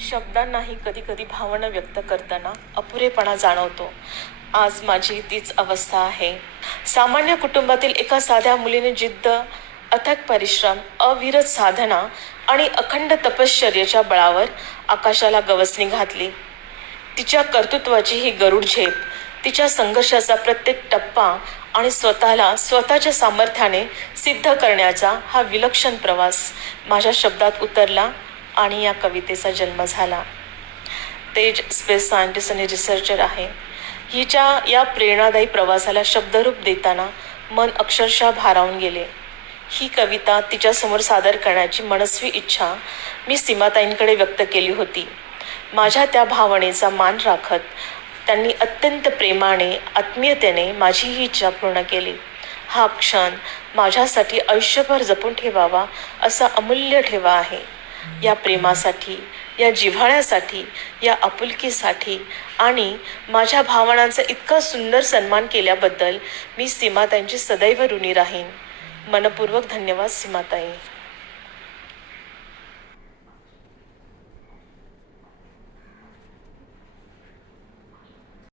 शब्दांनाही कधी कधी भावना व्यक्त करताना अपुरेपणा जाणवतो. आज माझी तीच अवस्था आहे. सामान्य कुटुंबातील एका साध्या मुलीने जिद्द, अथक परिश्रम, अविरत साधना आणि अखंड तपश्चर्येच्या बळावर आकाशाला गवसणी घातली. तिच्या कर्तृत्वाची ही गरुड झेप, तिच्या संघर्षाचा प्रत्येक टप्पा आणि स्वतःला स्वतःच्या सामर्थ्याने सिद्ध करण्याचा हा विलक्षण प्रवास माझ्या शब्दात उतरला आणि या कवितेचा जन्म झाला. तेज स्पेस सायंटिस्ट आणि रिसर्चर आहे. हिच्या या प्रेरणादायी प्रवासाला शब्दरूप देताना मन अक्षरशः भारावून गेले. ही कविता तिच्यासमोर सादर करण्याची मनस्वी इच्छा मी सीमाताईंकडे व्यक्त केली होती. माझ्या त्या भावनेचा मान राखत त्यांनी अत्यंत प्रेमाने, आत्मीयतेने माझी ही इच्छा पूर्ण केली. हा क्षण माझ्यासाठी आयुष्यभर जपून ठेवावा असा अमूल्य ठेवा आहे. या प्रेमासाठी, या जिव्हाळ्यासाठी, या आपुलकीसाठी आणि माझ्या भावनांचा इतका सुंदर सन्मान केल्याबद्दल मी सीमाताईंची सदैव ऋणी राहीन. मनपूर्वक धन्यवाद सीमाताई.